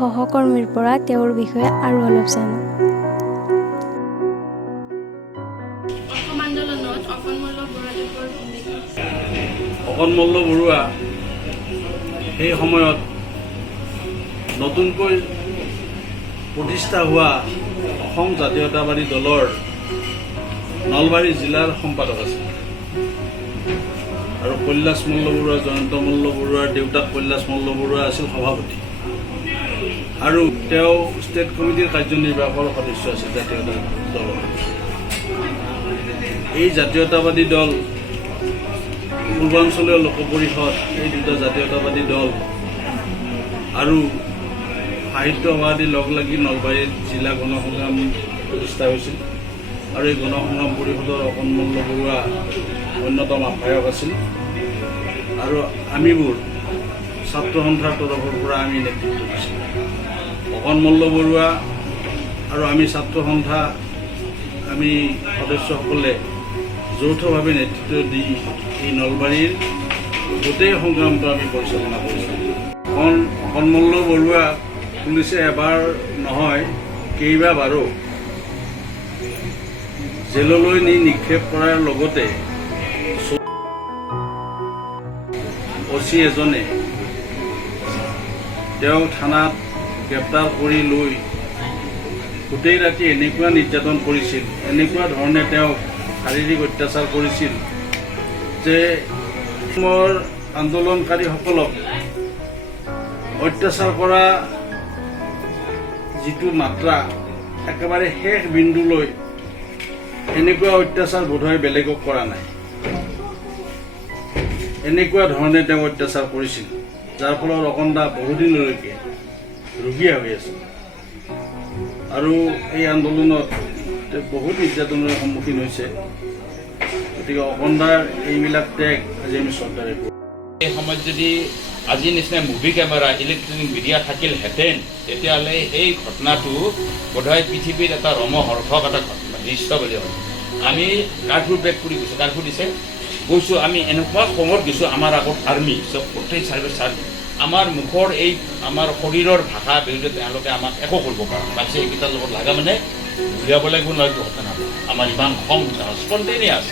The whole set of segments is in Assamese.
সহকৰ্মীৰ পৰা তেওঁৰ বিষয়ে আৰু অলপ জানো। অকণ মল্ল বৰুৱা সেই সময়ত নতুনকৈ প্ৰতিষ্ঠা হোৱা অসম জাতীয়তাবাদী দলৰ নলবাৰী জিলাৰ সম্পাদক আছিল আৰু কৈলাশ মল্ল বৰুৱা, জয়ন্ত মল্ল বৰুৱাৰ দেউতাক কৈলাশ মল্ল বৰুৱা আছিল সভাপতি আৰু তেওঁ ষ্টেট কমিটিৰ কাৰ্যনিৰ্বাহকৰ সদস্য আছিল জাতীয়তাবাদী দলৰ। এই জাতীয়তাবাদী দল, পূৰ্বাঞ্চলীয় লোক পৰিষদ, এই দুটা জাতীয়তাবাদী দল আৰু সাহিত্য সভাদি লগ লাগি নলবাৰীত জিলা গণসংগ্ৰাম প্ৰতিষ্ঠা হৈছিল আৰু এই গণসংগ্ৰাম পৰিষদৰ অকণ মল্ল বৰুৱা অন্যতম আহ্বায়ক আছিল আৰু আমিবোৰ ছাত্ৰ সন্থাৰ তৰফৰ পৰা আমি নেতৃত্ব দিছিলোঁ। অকণ মল্ল বৰুৱা আৰু আমি ছাত্ৰ সন্থা, আমি সদস্যসকলে যৌথভাৱে নেতৃত্ব দি এই নলবাৰীৰ গোটেই সংগ্ৰামটো আমি পৰিচালনা কৰিছিলোঁ। অকণ মল্ল বৰুৱা পুলিচে এবাৰ নহয় কেইবাবাৰো জেললৈ নি নিক্ষেপ কৰাৰ লগতে অচি এজনে তেওঁক থানাত গ্ৰেপ্তাৰ কৰি লৈ গোটেই ৰাতি এনেকুৱা নিৰ্যাতন কৰিছিল, এনেকুৱা ধৰণে তেওঁক শাৰীৰিক অত্যাচাৰ কৰিছিল যে অসমৰ আন্দোলনকাৰীসকলক অত্যাচাৰ কৰা যিটো মাত্ৰা একেবাৰে শেষ বিন্দুলৈ এনেকুৱা অত্যাচাৰ বোধহয় বেলেগক কৰা নাই। এনেকুৱা ধৰণে তেওঁ অত্যাচাৰ কৰিছিল যাৰ ফলত অকণ দা বহুদিনলৈকে ৰোগীয়া হৈ আছিল আৰু এই আন্দোলনত বহুত নিৰ্যাতনৰ সন্মুখীন হৈছে। গতিকে অকণ দাৰ এইবিলাক ত্যাগ আজি আমি শ্ৰদ্ধাৰে কৰোঁ। এই সময়ত যদি আজিৰ নিচিনা মুভি কেমেৰা, ইলেক্ট্ৰনিক মিডিয়া থাকিলহেঁতেন তেতিয়াহ'লে এই ঘটনাটো বোধহয় পৃথিৱীত এটা ৰমহৰ্ষক এটা ঘটনা দৃশ্য বুলি হয়। আমি কাৰ্ফিউ ব্ৰেক কৰি গৈছোঁ, কাৰ্ফিউ দিছে গৈছোঁ, আমি এনেকুৱা খঙত গৈছোঁ। আমাৰ আগত আৰ্মি চব গোটেই চাৰ্ভিচ আৰ্মি, আমাৰ মুখৰ এই আমাৰ শৰীৰৰ ভাষা বিৰুদ্ধে তেওঁলোকে আমাক একো কৰিব পৰা পাইছে। এইকেইটাৰ লগত লাগা মানে উলিয়াব লাগিব নহয় ঘটনা। আমাৰ ইমান খং স্পণ্টেনিয়াছ,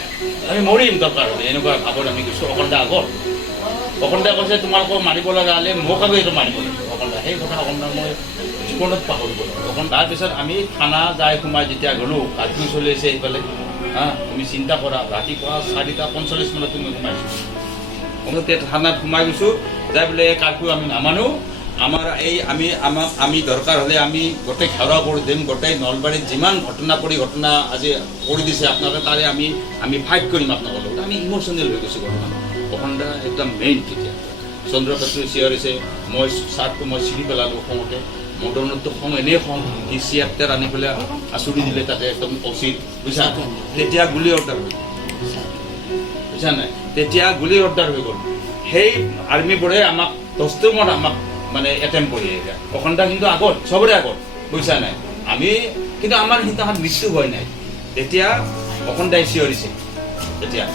আমি মৰিম দৰকাৰ হ'লে এনেকুৱা ভাৱত আমি গৈছোঁ। অকণটা আগত অকণটা কৈছে তোমালোকক মাৰিব লগা হ'লে মোক আকৌ এইটো মাৰিব লাগিব। অকণটা সেই কথা অকণটা মই জীৱনত পাহৰিব লাগিব। অকণ তাৰপিছত আমি থানা যাই সোমাই যেতিয়া গ'লোঁ, কাৰ্ফিউ চলি আছে এইফালে। তুমি চিন্তা কৰা, ৰাতিপুৱা 4:45 মানত তুমি সোমাইছোঁ। থানাত সোমাই গৈছোঁ, যাই বোলে এই কাৰ্ফিউ আমি নামানো, আমাৰ এই আমি দৰকাৰ হ'লে আমি গোটেই ঘেৰাও কৰি দিম, গোটেই নলবাৰীত যিমান ঘটনা আজি কৰি দিছে আপোনালোকে তাৰে আমি ফাইট কৰিম আপোনালোকৰ লগত। আমি ইম'চনেল হৈ গৈছোঁ ঘটনা। অকণটা একদম মেইন তেতিয়া চন্দ্ৰকান্তই চিঞৰিছে, মই চাৰ্টটো মই চিৰি পেলালোঁ খঙতে। মদনতো খং এনেই খং, সি চিয়াৰটাৰ আনি পেলাই আঁচুৰি দিলে তাতে একদম অচিত, বুজিছা। তেতিয়া গুলি অৰ্ডাৰ হৈ গ'ল, বুজিছা নাই, তেতিয়া গুলি অৰ্ডাৰ হৈ গ'ল। সেই আৰ্মিবোৰে আমাক দস্তমত আমাক মানে এটেম্প কৰি আহিলে। অকণটা কিন্তু আগত, চবৰে আগত, বুজিছা নাই। আমি কিন্তু আমাৰ সিদিনাখন মৃত্যু হোৱা নাই। তেতিয়া অকণটাই চিঞৰিছে, তেতিয়া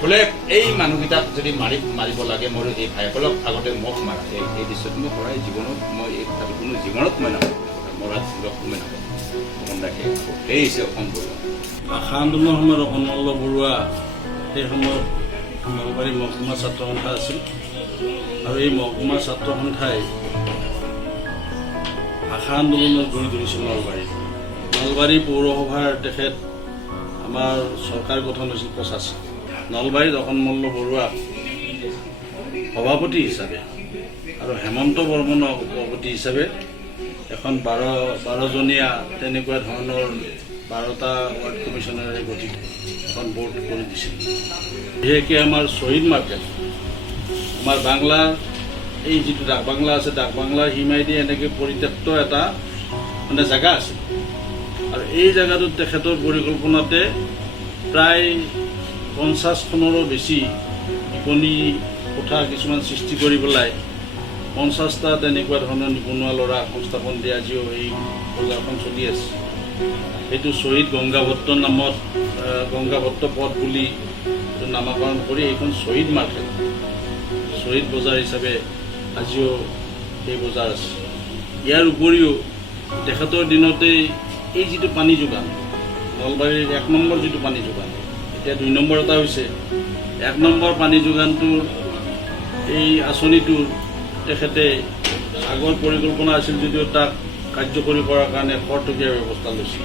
বোলে এই মানুহকেইটাক যদি মাৰিব লাগে, মোৰ এই ভাইসকলক আগতে মোক মাৰা। এই দৃশ্যটো মই সদায় জীৱনত মই এই কথাটো কোনো জীৱনত মই নাপাওঁ, মৰাত মই নাপাওঁ। অকণটাকে এই হৈছে অসম বৰুৱা। ভাষা আন্দোলনৰ সময়ত অকণ মল্ল বৰুৱা সেই সময়ত নলবাৰী মহকুমা ছাত্ৰ সন্থা আছিল আৰু এই মহকুমা ছাত্ৰ সন্থাই ভাষা আন্দোলনত গুৰি ধৰিছিল নলবাৰী পৌৰসভাৰ তেখেত আমাৰ চৰকাৰ গঠন হৈছিল 85। নলবাৰীত অকণ মল্ল বৰুৱা সভাপতি হিচাপে আৰু হেমন্ত বৰ্মনক সভাপতি হিচাপে এখন 12জনীয়া তেনেকুৱা ধৰণৰ 12টা ৱাৰ্ড কমিশ্যনাৰে গঠিত এখন বোৰ্ড কৰি দিছিল। বিশেষকৈ আমাৰ শ্বহীদ মাৰ্কেট, আমাৰ বাংলাৰ এই যিটো ডাক বাংলা আছে, ডাক বাংলাৰ সীমাইদি এনেকৈ পৰিত্যক্ত এটা মানে জেগা আছে আৰু এই জেগাটোত তেখেতৰ পৰিকল্পনাতে প্ৰায় 50খনৰো বেছি বিপণী কোঠা কিছুমান সৃষ্টি কৰি পেলাই 50টা তেনেকুৱা ধৰণৰ নিবনুৱা ল'ৰা সংস্থাপন দি আজিও এই বজাৰখন চলি আছে। এইটো শ্বহীদ গংগাভট্ট নামত গংগাভট্ট পথ বুলি নামাকৰণ কৰি এইখন শ্বহীদ মাৰ্কেট, শ্বহীদ বজাৰ হিচাপে আজিও এই বজাৰ আছে। ইয়াৰ উপৰিও তেখেতৰ দিনতেই এই যিটো পানী যোগান, নলবাৰীৰ 1 নম্বৰ যিটো পানী যোগান, এতিয়া 2 নম্বৰ এটা হৈছে। 1 নম্বৰ পানী যোগানটোৰ এই আঁচনিটোৰ তেখেতে আগৰ পৰিকল্পনা আছিল যদিও তাক কাৰ্যকৰী কৰাৰ কাৰণে খৰতকীয়া ব্যৱস্থা লৈছিল।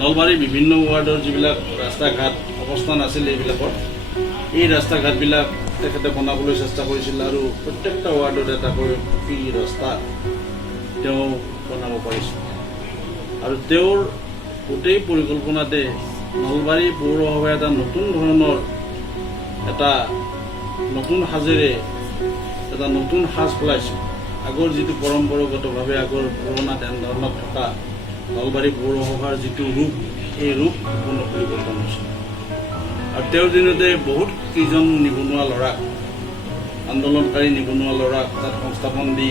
নলবাৰীৰ বিভিন্ন ৱাৰ্ডৰ যিবিলাক ৰাস্তা ঘাট অৱস্থা নাছিল, এই ৰাস্তা ঘাটবিলাক তেখেতে বনাবলৈ চেষ্টা কৰিছিল আৰু প্ৰত্যেকটা ৱাৰ্ডত এটাকৈ পকী ৰাস্তা তেওঁ বনাব পাৰিছিল। আৰু তেওঁৰ গোটেই পৰিকল্পনাতে নলবাৰী পৌৰসভাই এটা নতুন ধৰণৰ এটা নতুন সাজেৰে এটা নতুন সাজ সলাইছিল। আগৰ যিটো পৰম্পৰাগতভাৱে আগৰ পুৰণা ধৰণত থকা নলবাৰী পৌৰসভাৰ যিটো ৰূপ, এই ৰূপ সম্পূৰ্ণ পৰিৱৰ্তন হৈছিল। আৰু তেওঁৰ দিনতে বহুত কেইজন নিবনুৱা ল'ৰাক, আন্দোলনকাৰী নিবনুৱা ল'ৰাক তাত সংস্থাপন দি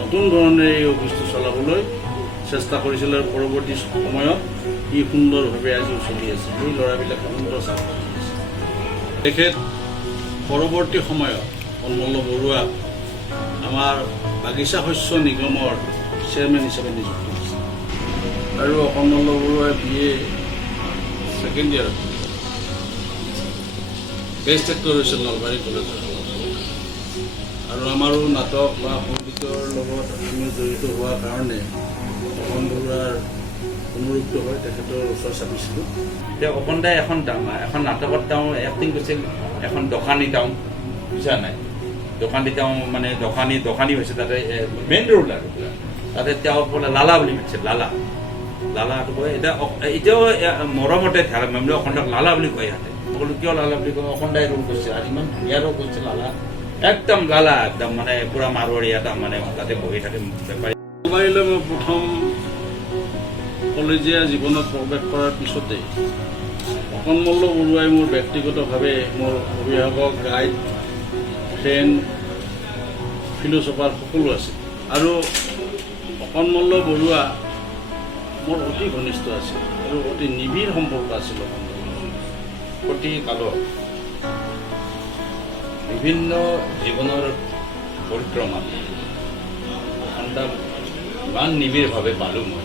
নতুন ধৰণে এই অফিচটো চলাবলৈ চেষ্টা কৰিছিল আৰু পৰৱৰ্তী সময়ত ই সুন্দৰভাৱে আজিও চলি আছে। এই ল'ৰাবিলাকে সুন্দৰ চাকৰি কৰি আছে। তেখেত পৰৱৰ্তী সময়ত কণমল্ল বৰুৱা আমাৰ বাগিচা শস্য নিগমৰ চেয়াৰমেন হিচাপে নিযুক্ত হৈছে আৰু কণমল্ল বৰুৱাই BA ছেকেণ্ড ইয়াৰত বেষ্ট এক্টৰ হৈছিল নলবাৰী কলেজৰ। আৰু আমাৰো নাটক বা সংগীতৰ লগত আমি জড়িত হোৱাৰ কাৰণে অকণ বৰুৱাৰ অনুৰক্ত হৈ তেখেতৰ ওচৰ চাপিছিলোঁ। তেওঁ অকণ দাই এখন নাটকত তেওঁ এক্টিং কৰিছিল, এখন দোকানী তেওঁ, বুজা নাই, মানে দোকানী হৈছে তাতে মেইন ৰোল আৰু তাতে তেওঁ বোলে লালা বুলি মাতিছিল, লালাটো কয়। এতিয়াও মৰমতে মেমলে অসমদাক লালা বুলি কয়। ইহঁতে সকলো কিয় লালা বুলি কয়, অসমদাই ৰোল কৰিছিল আৰু ইমান ধুনীয়া ৰোল কৰিছিল লালা, একদম লালা, একদম মানে পুৰা মাৰোৱাৰী এটা, মানে তাতে বহি থাকে বেপাৰী। নলবাৰীলৈ মই প্ৰথম কলেজীয়া জীৱনত প্ৰৱেশ কৰাৰ পিছতেই কণমল্ল বৰুৱাই মোৰ ব্যক্তিগতভাৱে মোৰ অভিভাৱক, গাইড, ফ্ৰেণ্ড, ফিলচফাৰ সকলো আছিল। আৰু কণমল্ল বৰুৱা মোৰ অতি ঘনিষ্ঠ আছিল আৰু অতি নিবিড় সম্পৰ্ক আছিল। প্ৰতি কালত বিভিন্ন জীৱনৰ পৰিক্ৰমাত অসমদাক ইমান নিবিড়ভাৱে পালোঁ মই।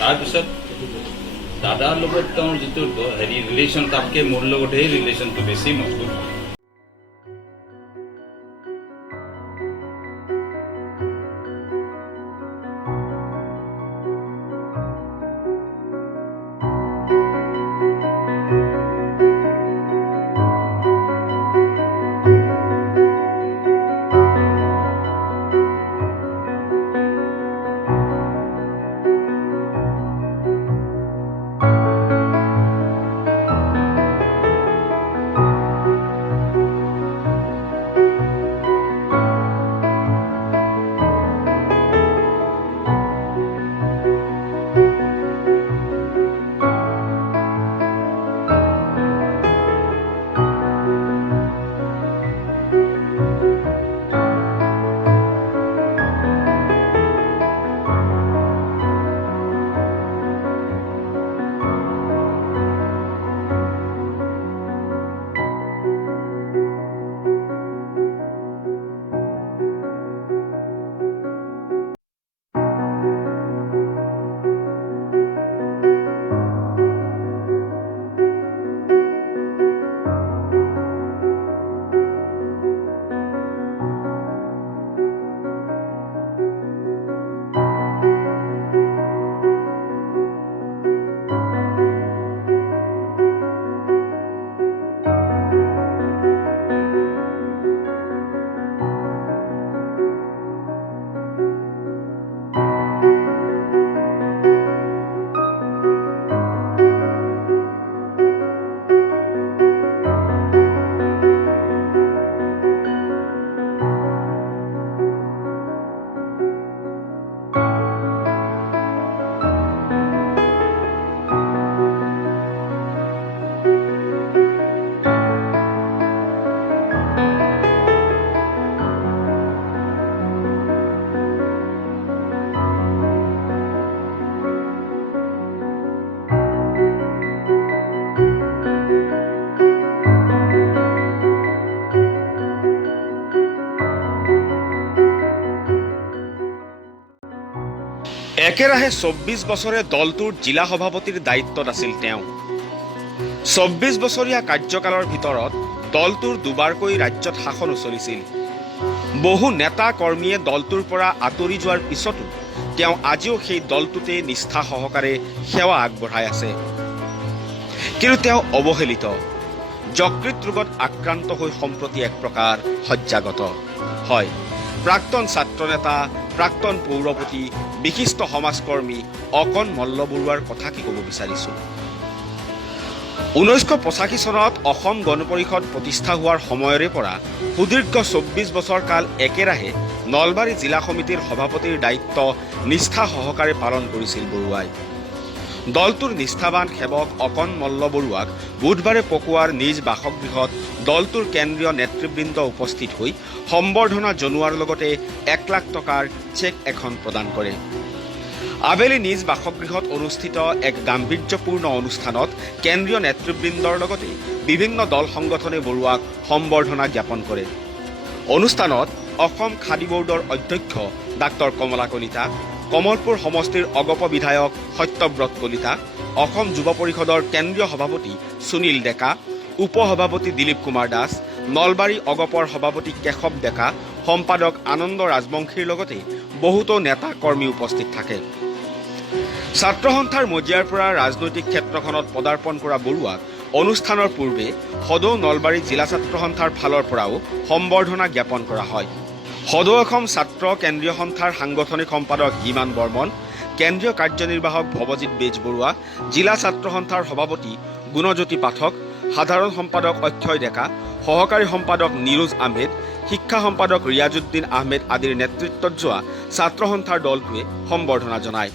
তাৰপিছত দাদাৰ লগত তেওঁৰ যিটো ৰিলেশ্যন, তাতকৈ মোৰ লগত সেই ৰিলেশ্যনটো বেছি মজবুত হয়। একেৰাহে ২৪ বছৰে দলটোৰ জিলা সভাপতিৰ দায়িত্বত আছিল তেওঁ। ২৪ বছৰীয়া কাৰ্যকালৰ ভিতৰত দলটোৰ দুবাৰকৈ ৰাজ্যত শাসনো চলিছিল। বহু নেতা কৰ্মীয়ে দলটোৰ পৰা আঁতৰি যোৱাৰ পিছতো তেওঁ আজিও সেই দলটোতে নিষ্ঠা সহকাৰে সেৱা আগবঢ়াই আছে। কিন্তু তেওঁ অৱহেলিত, যকৃত ৰোগত আক্ৰান্ত হৈ সম্প্ৰতি এক প্ৰকাৰ শয্যাগত। হয়, প্ৰাক্তন ছাত্ৰ নেতা, প্ৰাক্তন পৌৰপতি, বিশিষ্ট সমাজকৰ্মী অকণ মল্ল বৰুৱাৰ কথা কি ক'ব বিচাৰিছোঁ। 1985 চনত অসম গণ পৰিষদ প্ৰতিষ্ঠা হোৱাৰ সময়ৰে পৰা সুদীৰ্ঘ 24 বছৰ কাল একেৰাহে নলবাৰী জিলা সমিতিৰ সভাপতিৰ দায়িত্ব নিষ্ঠা সহকাৰে পালন কৰিছিল বৰুৱাই। দলটোৰ নিষ্ঠাবান সেৱক অকণ মল্ল বৰুৱাক বুধবাৰে পকুৱাৰ নিজ বাসগৃহত দলটোৰ কেন্দ্ৰীয় নেতৃবৃন্দ উপস্থিত হৈ সম্বৰ্ধনা জনোৱাৰ লগতে 1 লাখ টকাৰ চেক এখন প্ৰদান কৰে। আবেলি নিজ বাসগৃহত অনুষ্ঠিত এক গাম্ভীৰ্যপূৰ্ণ অনুষ্ঠানত কেন্দ্ৰীয় নেতৃবৃন্দৰ লগতে বিভিন্ন দল সংগঠনে বৰুৱাক সম্বৰ্ধনা জ্ঞাপন কৰে। অনুষ্ঠানত অসম খাদী বৰ্ডৰ অধ্যক্ষ ডাক্তৰ কমলা কলিতা, কমলপুৰ সমষ্টিৰ অগপ বিধায়ক সত্যব্ৰত কলিতা, অসম যুৱ পৰিষদৰ কেন্দ্ৰীয় সভাপতি সুনীল ডেকা, উপ সভাপতি দিলীপ কুমাৰ দাস, নলবাৰী অগপৰ সভাপতি কেশৱ ডেকা, সম্পাদক আনন্দ ৰাজবংশীৰ লগতে বহুতো নেতা কৰ্মী উপস্থিত থাকে। ছাত্ৰ সন্থাৰ মজিয়াৰ পৰা ৰাজনৈতিক ক্ষেত্ৰখনত পদাৰ্পণ কৰা বৰুৱাক অনুষ্ঠানৰ পূৰ্বে সদৌ নলবাৰী জিলা ছাত্ৰ সন্থাৰ ফালৰ পৰাও সম্বৰ্ধনা জ্ঞাপন কৰা হয়। সদৌ অসম ছাত্ৰ কেন্দ্ৰীয় সন্থাৰ সাংগঠনিক সম্পাদক হিমান বৰ্মন, কেন্দ্ৰীয় কাৰ্যনিৰ্বাহক ভৱজিৎ বেজবৰুৱা, জিলা ছাত্ৰ সন্থাৰ সভাপতি গুণজ্যোতি পাঠক, সাধাৰণ সম্পাদক অক্ষয় ডেকা, সহকাৰী সম্পাদক নিৰোজ আহমেদ, শিক্ষা সম্পাদক ৰিয়াজুদ্দিন আহমেদ আদিৰ নেতৃত্বত যোৱা ছাত্ৰ সন্থাৰ দলটোৱে সম্বৰ্ধনা জনায়।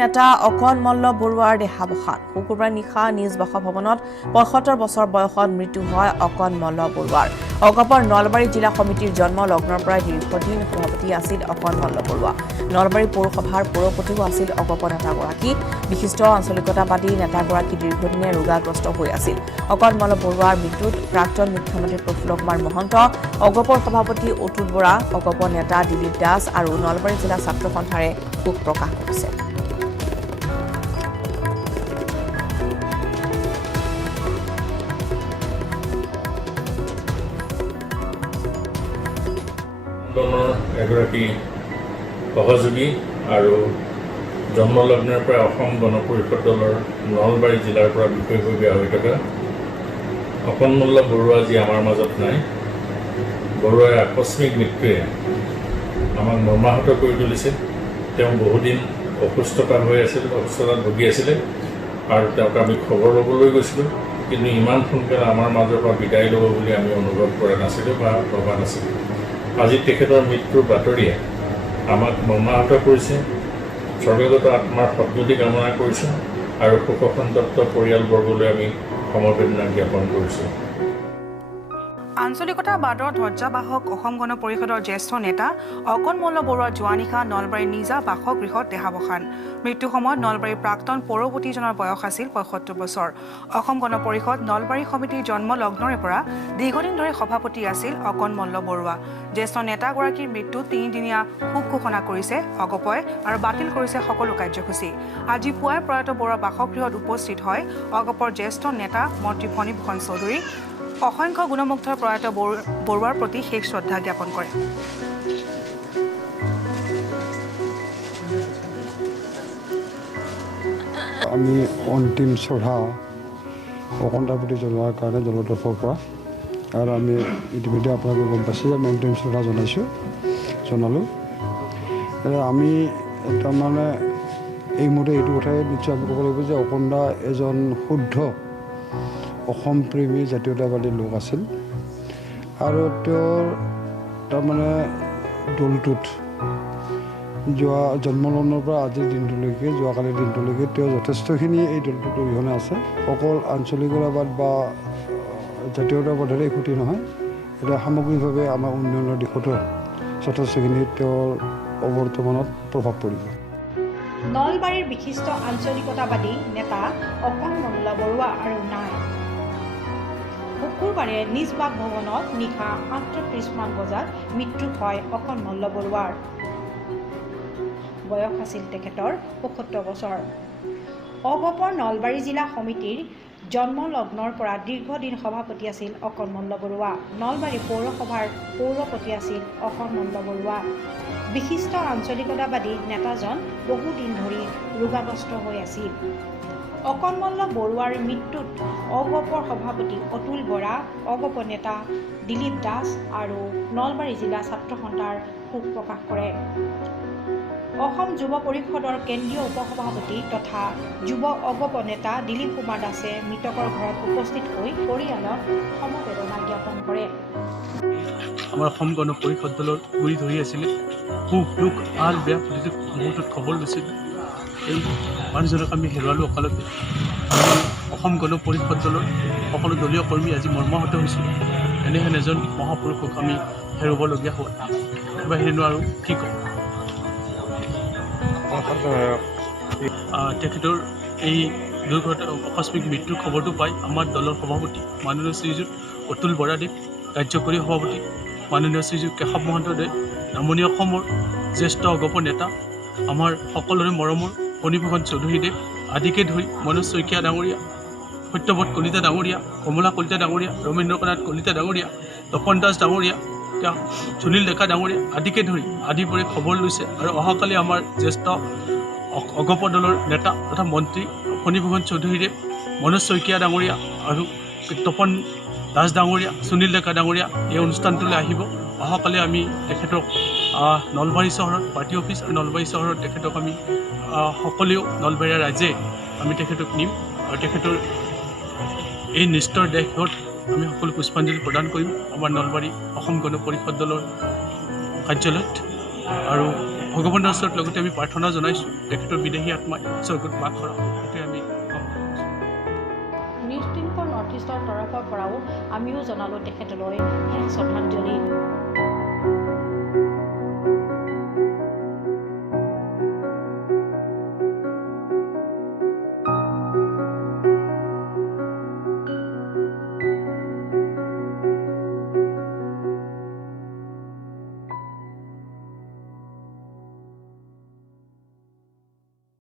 নেতা অকণ মল্ল বৰুৱাৰ দেহাৱসান। শুকুৰবাৰে নিশা নিজ বাসভৱনত ৭৫ বছৰ বয়সত মৃত্যু হয় অকণ মল্ল বৰুৱাৰ। অগপৰ নলবাৰী জিলা সমিতিৰ জন্ম লগ্নৰ পৰাই দীৰ্ঘদিন সভাপতি আছিল অকণ মল্ল বৰুৱা। নলবাৰী পৌৰসভাৰ পৌৰপতিও আছিল অগপ নেতাগৰাকী। বিশিষ্ট আঞ্চলিকতাবাদী নেতাগৰাকী দীৰ্ঘদিনে ৰোগাগ্ৰস্ত হৈ আছিল। অকণ মল্ল বৰুৱাৰ মৃত্যুত প্ৰাক্তন মুখ্যমন্ত্ৰী প্ৰফুল্ল কুমাৰ মহন্ত, অগপৰ সভাপতি অতুল বৰা, অগপ নেতা দিলীপ দাস আৰু নলবাৰী জিলা ছাত্ৰ সন্থাৰে শোক প্ৰকাশ কৰিছে। এগৰাকী সহযোগী আৰু জন্মলগ্নৰ পৰা অসম গণ পৰিষদ দলৰ নলবাৰী জিলাৰ পৰা বিষয়ববীয়া হৈ থকা অকণ মল্ল বৰুৱা যি আমাৰ মাজত নাই, বৰুৱাৰ আকস্মিক মৃত্যুৱে আমাক মৰ্মাহত কৰি তুলিছে। তেওঁ বহুদিন অসুস্থতা হৈ আছিল, অসুস্থতাত ভুগি আছিলে আৰু তেওঁক আমি খবৰ ল'বলৈ গৈছিলোঁ, কিন্তু ইমান সোনকালে আমাৰ মাজৰ পৰা বিদায় ল'ব বুলি আমি অনুভৱ কৰা নাছিলোঁ বা ভবা নাছিলোঁ। আজি তেখেতৰ মৃত্যুৰ বাতৰিয়ে আমাক মৰ্মাহত কৰিছে। স্বৰ্গগত আত্মাৰ সদ্গতি কামনা কৰিছোঁ আৰু শোকসন্তপ্ত পৰিয়ালবৰ্গলৈ আমি সমবেদনা জ্ঞাপন কৰিছোঁ। আঞ্চলিকতাবাদৰ ধ্বজাবাহক অসম গণ পৰিষদৰ জ্যেষ্ঠ নেতা অকণ মল্ল বৰুৱাৰ যোৱা নিশা নলবাৰীৰ নিজা বাসগৃহত দেহাৱসান। মৃত্যুৰ সময়ত নলবাৰীৰ প্ৰাক্তন পৌৰপতিজনৰ বয়স আছিল ৭৫ বছৰ। অসম গণ পৰিষদ নলবাৰী সমিতিৰ জন্ম লগ্নৰে পৰা দীৰ্ঘদিন ধৰি সভাপতি আছিল অকণ মল্ল বৰুৱা। জ্যেষ্ঠ নেতাগৰাকীৰ মৃত্যুত ৩দিনীয়া শোক ঘোষণা কৰিছে অগপই আৰু বাতিল কৰিছে সকলো কাৰ্যসূচী। আজি পুৱাই প্ৰয়াত বৰুৱাৰ বাসগৃহত উপস্থিত হয় অগপৰ জ্যেষ্ঠ নেতা মন্ত্ৰী ফণীভূষণ চৌধুৰী। অসংখ্য গুণমুগ্ধ প্ৰয়াত বৰুৱাৰ প্ৰতি শেষ শ্ৰদ্ধা জ্ঞাপন কৰে। আমি অন্তিম শ্ৰদ্ধা অকণতাৰ প্ৰতি জনোৱাৰ কাৰণে দলৰ তৰফৰ পৰা, আৰু আমি ইতিমধ্যে আপোনালোকে গম পাইছে যে আমি অন্তিম শ্ৰদ্ধা জনালোঁ। আমি তাৰমানে এই মুহূৰ্তে এইটো কথাই নিশ্চয় আমি ক'ব লাগিব যে অকণদা এজন শুদ্ধ অসম প্ৰেমী জাতীয়তাবাদী লোক আছিল আৰু তেওঁৰ তাৰমানে দলটোত যোৱা জন্মলগ্নৰ পৰা আজিৰ দিনটোলৈকে, যোৱাকালিৰ দিনটোলৈকে তেওঁ যথেষ্টখিনি এই দলটোত অৰিহণা আছে। অকল আঞ্চলিকতাবাদ বা জাতীয়তাবাদৰে ক্ষতি নহয়, এতিয়া সামগ্ৰিকভাৱে আমাৰ উন্নয়নৰ দিশতো যথেষ্টখিনি তেওঁৰ অৱৰ্তমানত প্ৰভাৱ পৰিব। নলবাৰীৰ বিশিষ্ট আঞ্চলিকতাবাদী নেতা অকণ মল্ল বৰুৱা আৰু নাই। শুকুৰবাৰে নিজ বাসভৱনত নিশা 8:30 বজাত মৃত্যু হয় অকণ মল্ল বৰুৱাৰ। বয়স আছিল তেখেতৰ ৭৫ বছৰ। অগপৰ নলবাৰী জিলা সমিতিৰ জন্মলগ্নৰ পৰা দীৰ্ঘদিন সভাপতি আছিল অকণ মল্ল বৰুৱা। নলবাৰী পৌৰসভাৰ পৌৰপতি আছিল অকণ মল্ল বৰুৱা। বিশিষ্ট আঞ্চলিকতাবাদী নেতাজন বহুদিন ধৰি ৰোগাগ্ৰস্ত হৈ আছিল। অকণ মল্ল বৰুৱাৰ মৃত্যুত অগপৰ সভাপতি অতুল বৰা, অগপ নেতা দিলীপ দাস আৰু নলবাৰী জিলা ছাত্ৰ সন্থাৰ শোক প্ৰকাশ কৰে। অসম যুৱ পৰিষদৰ কেন্দ্ৰীয় উপসভাপতি তথা যুৱ অগপ নেতা দিলীপ কুমাৰ দাসে মৃতকৰ ঘৰত উপস্থিত হৈ পৰিয়ালক সমবেদনা জ্ঞাপন কৰে। আমাৰ অসম গণ পৰিষদ দলৰ গুৰি ধৰি আছিলে, সুখ দুখ ভাল বেয়া প্ৰতিটো মুহূৰ্তত খবৰ লৈছিল। এই মানুহজনক আমি হেৰুৱালোঁ অকালতে। আমি অসম গণ পৰিষদ দলৰ সকলো দলীয় কৰ্মী আজি মৰ্মাহত হৈছোঁ। এনেহেন এজন মহাপুৰুষক আমি হেৰুৱাবলগীয়া হোৱা বাহিৰেনো আৰু কি ক'ম। তেখেতৰ এই দুৰ্ঘটনা আকস্মিক মৃত্যুৰ খবৰটো পাই আমাৰ দলৰ সভাপতি মাননীয় শ্ৰীযুত অতুল বৰাদেৱ, কাৰ্যকৰী সভাপতি মাননীয় শ্ৰীযুত কেশৱ মহন্তদেৱ, নামনি অসমৰ জ্যেষ্ঠ অগপ নেতা আমাৰ সকলোৰে মৰমৰ ফণীভূষণ চৌধুৰীদেৱ আদিকে ধৰি মনোজ শইকীয়া ডাঙৰীয়া, সত্যব্ৰত কলিতা ডাঙৰীয়া, কমলা কলিতা ডাঙৰীয়া, ৰবীন্দ্ৰনাথ কলিতা ডাঙৰীয়া, তপন দাস ডাঙৰীয়া, সুনীল ডেকা ডাঙৰীয়া আদিকে ধৰি আদিবোৰে খবৰ লৈছে। আৰু অহাকালি আমাৰ জ্যেষ্ঠ অগপ দলৰ নেতা তথা মন্ত্ৰী ফণীভূষণ চৌধুৰীদেৱ, মনোজ শইকীয়া ডাঙৰীয়া আৰু তপন দাস ডাঙৰীয়া, সুনীল ডেকা ডাঙৰীয়া এই অনুষ্ঠানটোলৈ আহিব। অহাকালি আমি তেখেতক নলবাৰী চহৰত পাৰ্টি অফিচ আৰু নলবাৰী চহৰত তেখেতক আমি সকলোৱেও নলবাৰীয়া ৰাইজে আমি তেখেতক নিম আৰু তেখেতৰ এই নিষ্ঠৰ দেশত আমি সকলো পুষ্পাঞ্জলি প্ৰদান কৰিম আমাৰ নলবাৰী অসম গণ পৰিষদ দলৰ কাৰ্যালয়ত। আৰু ভগৱানৰ ওচৰত লগতে আমি প্ৰাৰ্থনা জনাইছোঁ তেখেতৰ বিদেহী আত্মাই স্বৰ্গত বাস কৰক সেইটোৱে আমি কামনা কৰিছোঁ। নিউজ 24 নৰ্থ ইষ্টৰ তৰফৰ পৰাও আমিও জনালোঁ তেখেতলৈ শেষ শ্ৰদ্ধাঞ্জলি।